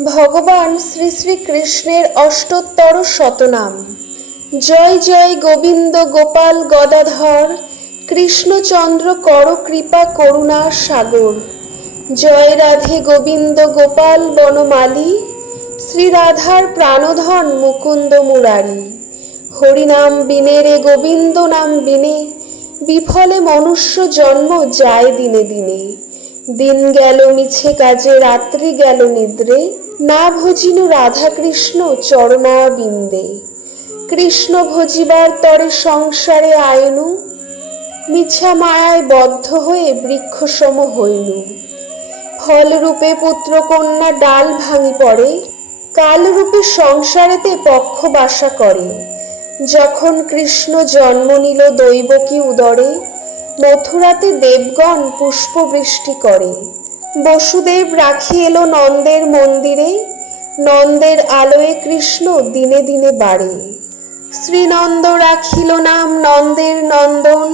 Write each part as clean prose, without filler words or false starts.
ভগবান শ্রী শ্রী কৃষ্ণের অষ্টোত্তর শতনাম। জয় জয় গোবিন্দ গোপাল গদাধর, কৃষ্ণচন্দ্র কর কৃপা করুণা সাগর। জয় রাধে গোবিন্দ গোপাল বনমালী, শ্রী রাধার প্রাণধন মুকুন্দ মুরারি। হরিনাম বিনে রে গোবিন্দ নাম বিনে, বিফলে মনুষ্য জন্ম যায় দিনে দিনে। দিন গেল মিছে কাজে, রাত্রি গেল নিদ্রে, না ভজিনু রাধা কৃষ্ণ চরণাবিন্দে। কৃষ্ণ ভজিবার তরে সংসারে আয়নু, মিছা মায়ায় বদ্ধ হয়ে বৃক্ষসম হইনু। ফলরূপে পুত্র কন্যা ডাল ভাঙি পড়ে, কালরূপে সংসারেতে পক্ষ বাসা করে। যখন কৃষ্ণ জন্ম নিল দৈবকী উদরে, মথুরাতে দেবগণ পুষ্পবৃষ্টি করে। বসুদেব রাখি এলো নন্দের মন্দিরে, নন্দের আলোয় কৃষ্ণ দিনে দিনে বাড়ে। শ্রীনন্দ রাখিল নাম নন্দের নন্দন,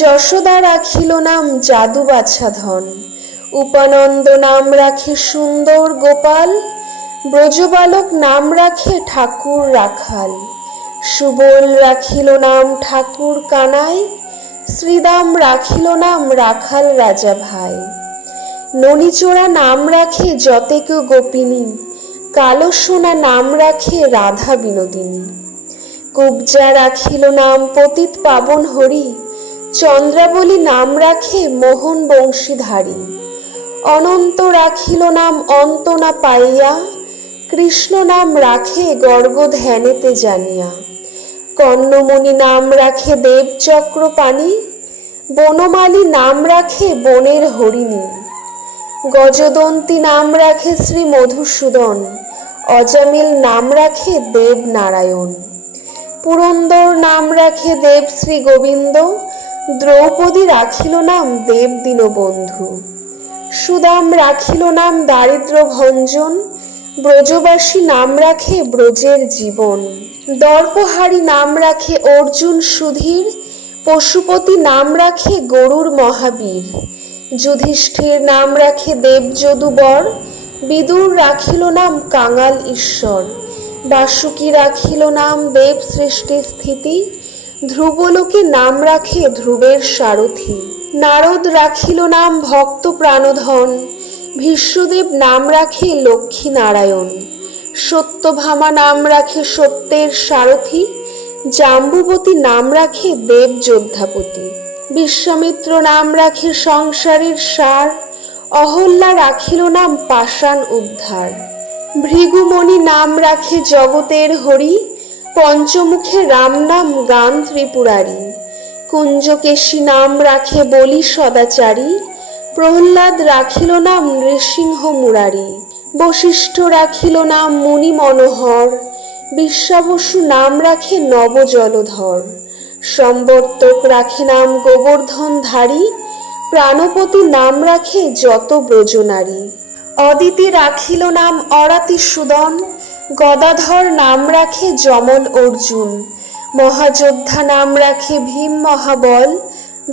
যশোদা রাখিল নাম যাদু বাছাধন। উপানন্দ নাম রাখে সুন্দর গোপাল, ব্রজবালক নাম রাখে ঠাকুর রাখাল। সুবল রাখিল নাম ঠাকুর কানাই, শ্রীদাম রাখিল নাম রাখাল রাজা ভাই। ননীচোরা নাম রাখে যতেক গোপিনী, কালো সোনা নাম রাখে রাধা বিনোদিনী। কুবজা রাখিল নাম পতিত পাবন হরি, চন্দ্রাবলী নাম রাখে মোহন বংশীধারী। অনন্ত রাখিল নাম অন্ত না পাইয়া, কৃষ্ণ নাম রাখে গর্গ ধ্যানেতে জানিয়া। কর্ণমণি নাম রাখে দেবচক্র পানি, বনমালী নাম রাখে বনের হরিণী। গজদন্তী নাম রাখে শ্রী মধুসূদন, অজামিল নাম রাখে দেব নারায়ণ। পুরন্দর নাম রাখে দেব শ্রী গোবিন্দ, দ্রৌপদী রাখিল নাম দেব দীনবন্ধু। সুদাম রাখিল নাম দারিদ্র ভঞ্জন, ব্রজবাসী নাম রাখে ব্রজের জীবন। দর্পহারি নাম রাখে অর্জুন সুধীর, পশুপতি নাম রাখে গরুর মহাবীর। যুধিষ্ঠির নাম রাখে দেবযদু বর, বিদুর রাখিল নাম কাঙাল ঈশ্বর। বাসুকী রাখিল নাম দেব সৃষ্টি স্থিতি, ধ্রুবলোকে নাম রাখে ধ্রুবের সারথি। নারদ রাখিল নাম ভক্ত প্রাণধন, ভীষ্মদেব নাম রাখে লক্ষ্মী নারায়ণ। সত্যভামা নাম রাখে সত্যের সারথি, জাম্বুবতী নাম রাখে দেব যোদ্ধাপতি। বিশ্বামিত্র নাম রাখে সংসারের সার, অহল্যা রাখিল নাম পাষাণ উদ্ধার। ভৃগুমণি নাম রাখে জগতের হরি, পঞ্চমুখে রাম নাম গান ত্রিপুরারি। কুঞ্জকেশী নাম রাখে বলি সদাচারী, প্রহ্লাদ রাখিল নাম নৃসিংহ মুরারি। বশিষ্ঠ রাখিল নাম মুনি মনোহর, বিশ্বাবসু নাম রাখে নব জলধর। সম্বর্তক রাখে নাম গোবর্ধনধারী, প্রাণপতি নাম রাখে যত ব্রজনারী। অদিতি রাখিল নাম অরাতি সুদন, গদাধর নাম রাখে যমল অর্জুন। মহাযোদ্ধা নাম রাখে ভীম মহাবল,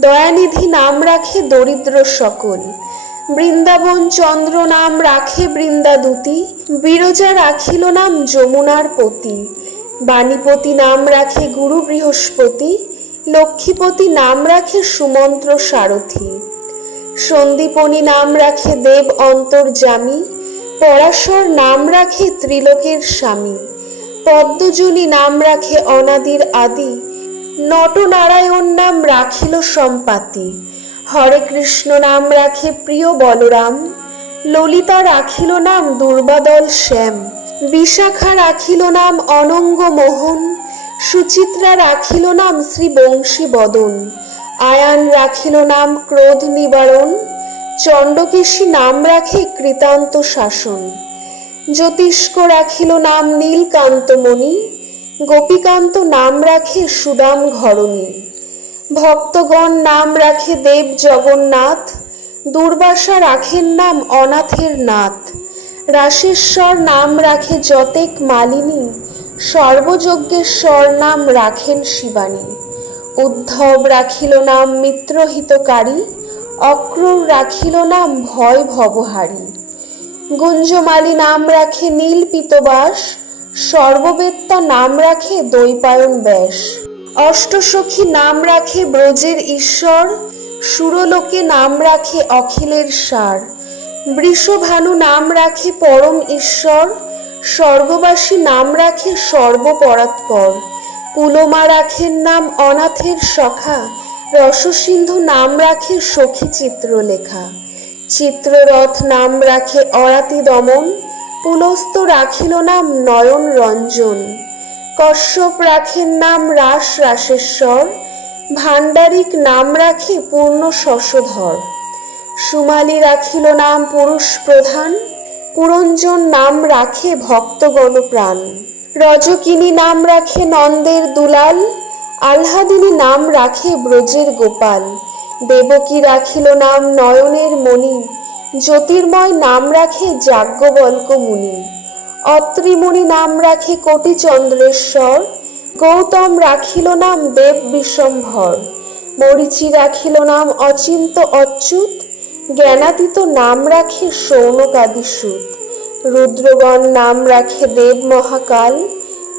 দয়ানিধি নাম রাখে দরিদ্র সকল। বৃন্দাবন চন্দ্র নাম রাখে বৃন্দাদূতি, বিরজা রাখিল নাম যমুনার পতি। বাণীপতি নাম রাখে গুরু বৃহস্পতি, লক্ষ্মীপতি নাম রাখে সুমন্ত্র সারথি। সন্দীপনী নাম রাখে দেব অন্তর্যামী, পরাশর নাম রাখে ত্রিলোকের স্বামী। পদ্মজনী নাম রাখে অনাদির আদি, নটনারায়ণ নাম রাখিল সম্পাতি। হরে কৃষ্ণ নাম রাখে প্রিয় বলরাম, ললিতা রাখিল নাম দুর্বাদল শ্যাম। বিশাখা রাখিল নাম অনঙ্গ মোহন, সুচিত্রা রাখিল নাম শ্রী বংশী বদন। আয়ান রাখিল নাম ক্রোধ নিবারণ, চণ্ডকেশী নাম রাখে কৃতান্ত শাসন। জ্যোতিষ্ক রাখিল নাম নীলকান্তমণি, গোপীকান্ত নাম রাখে সুদাম ঘরণী। ভক্তগণ নাম রাখে দেব জগন্নাথ, দুর্বাসা রাখেন নাম অনাথের নাথ। রাসেশ্বর নাম রাখে যতেক মালিনী, সর্বযজ্ঞেশ্বর নাম রাখেন শিবানী। উদ্ধব রাখিল নাম মিত্রহিতকারী, অক্রূর রাখিল নাম ভয় ভবহারী। গুঞ্জমালী নাম রাখে নীল পিতবাস, সর্ববেত্তা নাম রাখে দ্বৈপায়ন ব্যাস। অষ্টসখী নাম রাখে ব্রজের ঈশ্বর, সুরলোকে নাম রাখে অখিলের সার। বৃষভানু নাম রাখে পরম ঈশ্বর, স্বর্গবাসী নাম রাখে সর্বপরাৎপর। পুলমা রাখেন নাম অনাথের সখা, রসসিন্ধু নাম রাখে সখী চিত্রলেখা। চিত্ররথ নাম রাখে অরাতি দমন, পুলস্ত রাখিল নাম নয়ন রঞ্জন। কশ্যপ রাখেন নাম রাস রাসেশ্বর, ভাণ্ডারিক নাম রাখে পূর্ণ শশধর। সুমালী রাখিল নাম পুরুষ প্রধান, পুরঞ্জন নাম রাখে ভক্তগণ প্রাণ। রজকিনী নাম রাখে নন্দের দুলাল, আহ্লাদিনী নাম রাখে ব্রজের গোপাল। দেবকী রাখিল নাম নয়নের মণি, জ্যোতির্ময় নাম রাখে যাজ্ঞবল্ক মুনি। অত্রিমুনি নাম রাখে কোটি চন্দ্রেশ্বর, গৌতম রাখিল নাম দেব বিশ্বম্ভর। মরীচি রাখিল নাম অচিন্ত অচ্যুত, জ্ঞানাতীত নাম রাখে সৌনকাদিসুত। রুদ্রগণ নাম রাখে দেব মহাকাল,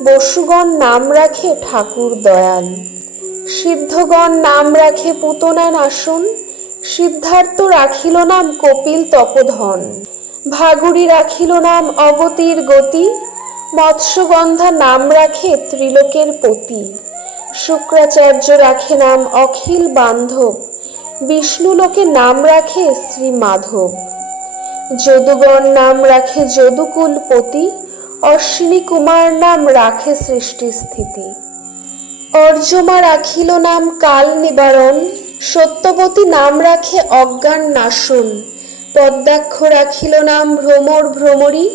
বসুগণ নাম রাখে ঠাকুর দয়াল। সিদ্ধগণ নাম রাখে পুতনা নাশন, সিদ্ধার্থ রাখিল নাম কপিল তপোধন। ভাগুরী রাখিল নাম অগতির গতি, মৎস্যগন্ধা নাম রাখে ত্রিলোকের পতি। শুক্রাচার্য রাখে নাম অখিল বান্ধব, বিষ্ণুলোকে নাম রাখে শ্রী মাধব। যদুগণ নাম রাখে যদুকুলপতি, অশ্বিনী কুমার নাম রাখে সৃষ্টি স্থিতি। অর্যমা রাখিল নাম কাল নিবারণ, সত্যবতী নাম রাখে অজ্ঞান নাশন। পদ্মাক্ষ রাখিল নাম ভ্রমর ভ্রমরী,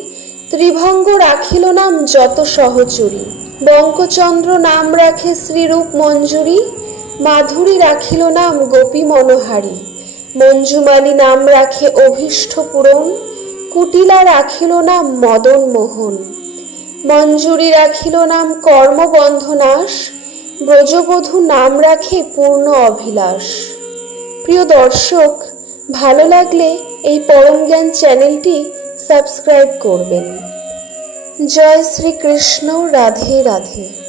ত্রিভঙ্গ রাখিল নাম যত সহচরী। বঙ্কচন্দ্র নাম রাখে শ্রীরূপ মঞ্জুরি, মাধুরী রাখিল নাম গোপী মনোহারী। মঞ্জুমালী নাম রাখে অভীষ্ট পূরণ, কুটিলা রাখিল নাম মদন মোহন। মঞ্জুরি রাখিল নাম কর্মবন্ধ নাশ, ব্রজবধূ নাম রাখে পূর্ণ অভিলাষ। প্রিয় দর্শক, ভালো লাগলে এই পরম জ্ঞান চ্যানেলটি সাবস্ক্রাইব করবেন। জয় শ্রীকৃষ্ণ। রাধে রাধে।